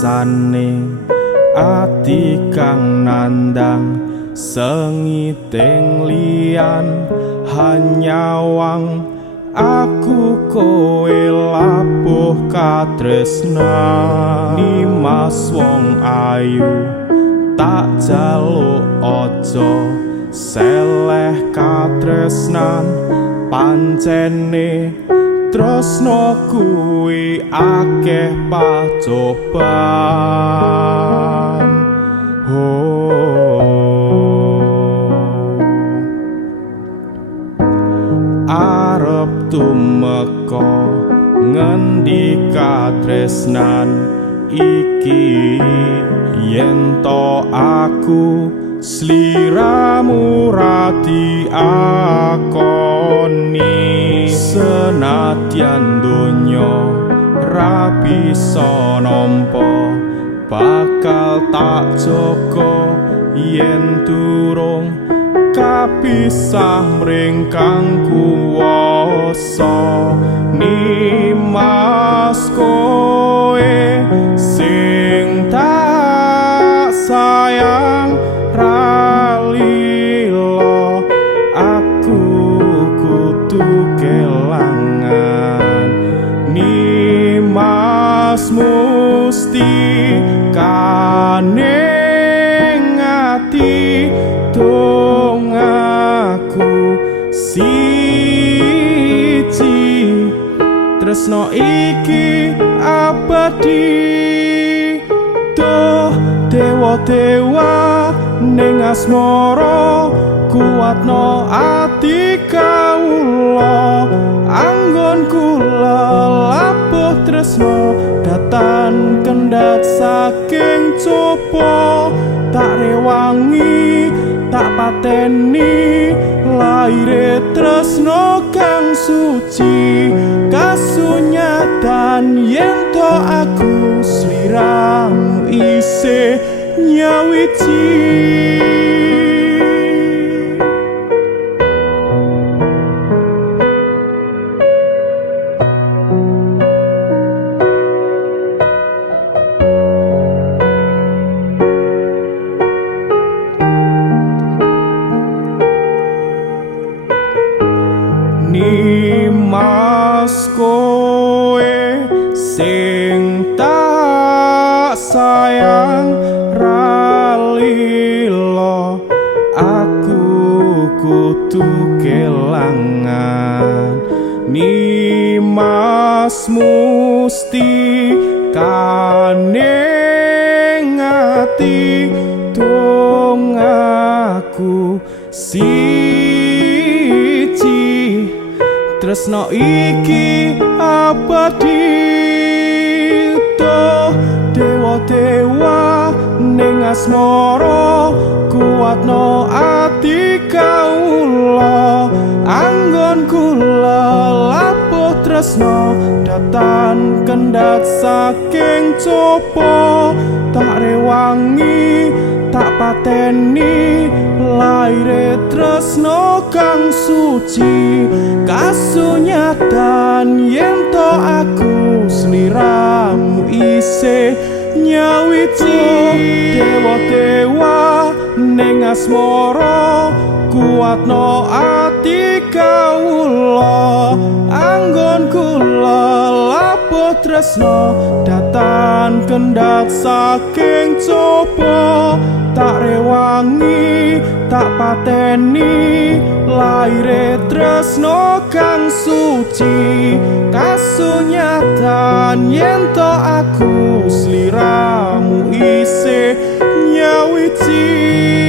rasane ati kang nandang sengiting liyan hanyawang aku kowe labuh katresnani mas wong ayu tak jaluk aja seleh katresnan pancene tresno kuwi akeh pacobaan arep tumeka ngendi katresnan iki yen to aku sliramu rati akoni senadyan donya ra bisa nampa bakal tak jaga yen durung kapisah mring kang kuwasa nimas kowe sing tak sayang ralilo aku kudu kelangan nimas musti kaning ati dong aku siji tresno iki abadi dewa-dewa ning asmara kuwatno ati kawula anggon kula labuh tresno datan kendhat saking coba tak rewangi tak pateni laire tresno kang suci kasunyatan yen to aku sliramu isih nyawiji nimas kowe sing tak sayang ralilo aku kudu kelangan nimas musti kaning ati dong aku tresno iki abadi dewa-dewa ning asmara kuwatno ati kawula anggon kula labuh tresno datan kendhat saking coba tak rewangi tak pateni laire tresno kang suci kasunyatan yen to aku sliramu isih nyawiji dewa-dewa ning asmara kuwatno ati kawula anggon kula labuh tresno datan kendhat saking coba tak rewangi tak pateni laire tresno kang suci kasunyatan yen to aku sliramu isih nyawiji